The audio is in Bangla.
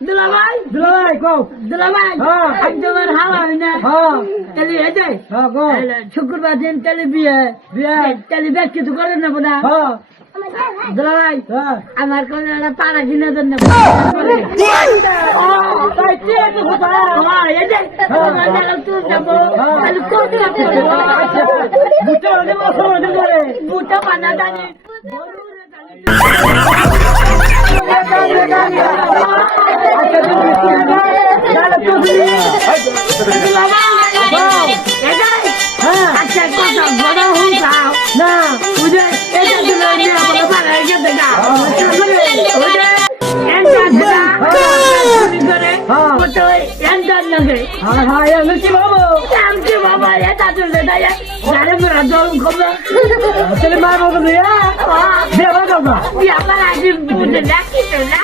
দুলাভাই দুলাভাই কও দুলাভাই হ্যাঁ। আজ তোমার হাওয়া হয় না হ্যাঁ তাহলে হেঁটে হ্যাঁ কও শুক্রবার দিন তাহলে বিয়ে বিয়ে তাহলে ব্যাগ কিছু করে নেবো না হ্যাঁ দুলাভাই হ্যাঁ আমার কোনো একটা পাড়া কিনে দেন না তাই কি আছে কথা বুঝতে হলে বসো হতে পারে বুটা বানা জানি হ্যাঁ আচ্ছা কথা বড় হয়ে যাও না বুঝে এটা দিলে নিয়ে বলে পাড়া গেছে গা ওটা এন্টার দেনা চুরি করে ওটা এন্টার লাগে হ্যাঁ হ্যাঁ এ লুচি বাবু আমকে বাবা এটা তুলে দেয় গাড়ি মেরা দল খবর তাহলে মা বাবু দিয়া বিয়ে বাবা বিয়া পাড়া দিন বুঝে দেখি তো না